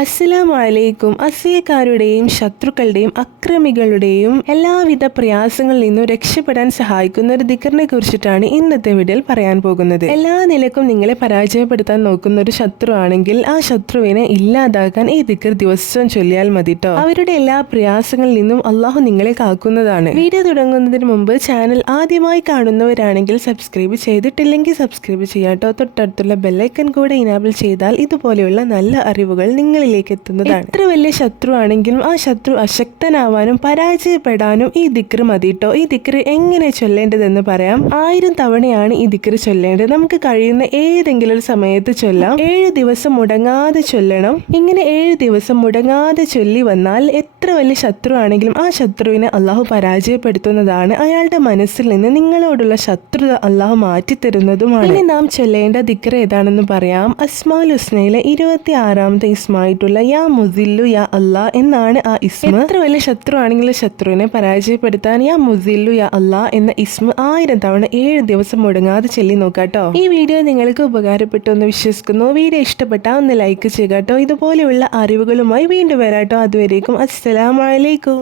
അസ്സലാമു അലൈക്കും. അസൂയക്കാരുടെയും ശത്രുക്കളുടെയും അക്രമികളുടെയും എല്ലാവിധ പ്രയാസങ്ങളിൽ നിന്നും രക്ഷപ്പെടാൻ സഹായിക്കുന്ന ഒരു ദിക്റിനെ കുറിച്ചിട്ടാണ് ഇന്നത്തെ വീഡിയോയിൽ പറയാൻ പോകുന്നത്. എല്ലാ നിലക്കും നിങ്ങളെ പരാജയപ്പെടുത്താൻ നോക്കുന്ന ഒരു ശത്രു ആണെങ്കിൽ ആ ശത്രുവിനെ ഇല്ലാതാക്കാൻ ഈ ദിക്ർ ദിവസവും ചൊല്ലിയാൽ മതിട്ടോ. അവരുടെ എല്ലാ പ്രയാസങ്ങളിൽ നിന്നും അള്ളാഹു നിങ്ങളെ കാക്കുന്നതാണ്. വീഡിയോ തുടങ്ങുന്നതിന് മുമ്പ് ചാനൽ ആദ്യമായി കാണുന്നവരാണെങ്കിൽ സബ്സ്ക്രൈബ് ചെയ്തിട്ടില്ലെങ്കിൽ സബ്സ്ക്രൈബ് ചെയ്യാട്ടോ. തൊട്ടടുത്തുള്ള ബെല്ലൈക്കൺ കൂടെ ഇനാബിൾ ചെയ്താൽ ഇതുപോലെയുള്ള നല്ല അറിവുകൾ നിങ്ങളിലേക്ക് എത്തുന്നതാണ്. എത്ര വലിയ ശത്രു ആണെങ്കിലും ആ ശത്രു അശക്തനാവാനും പരാജയപ്പെടാനും ഈ ദിക്ർ മതിട്ടോ. ഈ ദിക്ർ എങ്ങനെ ചൊല്ലേണ്ടതെന്ന് പറയാം. 1000 തവണയാണ് ഈ ദിക്ർ ചൊല്ലേണ്ടത്. നമുക്ക് കഴിയുന്ന ഏതെങ്കിലും ഒരു സമയത്ത് ചൊല്ലാം. 7 ദിവസം മുടങ്ങാതെ ചൊല്ലണം. ഇങ്ങനെ 7 ദിവസം മുടങ്ങാതെ ചൊല്ലി വന്നാൽ എത്ര വലിയ ശത്രു ആണെങ്കിലും ആ ശത്രുവിനെ അള്ളാഹു പരാജയപ്പെടുത്തുന്നതാണ്. അയാളുടെ മനസ്സിൽ നിന്ന് നിങ്ങളോടുള്ള ശത്രുത അള്ളാഹു മാറ്റിത്തരുന്നതുമാണ്. ഇനി നാം ചൊല്ലേണ്ട ദിക്ർ ഏതാണെന്ന് പറയാം. അസ്മാഉൽ ഹുസ്നയിലെ 26ാമത്തെ ഇസ്മായിട്ടുള്ള യാ മുസില്ലു യാ അല്ലാ എന്നാണ് ആ ഇസ്മ. എത്ര വലിയ ശത്രു ആണെങ്കിലും ശത്രുവിനെ പരാജയപ്പെടുത്താൻ യാ മുസില്ലു യാ അല്ലാ എന്ന ഇസ്മ 1000 തവണ 7 ദിവസം മുടങ്ങാതെ ചൊല്ലി നോക്കാട്ടോ. ഈ വീഡിയോ നിങ്ങൾക്ക് ഉപകാരപ്പെട്ടു എന്ന് വിശ്വസിക്കുന്നു. വീഡിയോ ഇഷ്ടപ്പെട്ടാൽ ഒന്ന് ലൈക്ക് ചെയ്യാട്ടോ. ഇതുപോലെയുള്ള അറിവുകളുമായി വീണ്ടും വരാട്ടോ. അതുവരേക്കും അസ്സലാമു അലൈക്കും.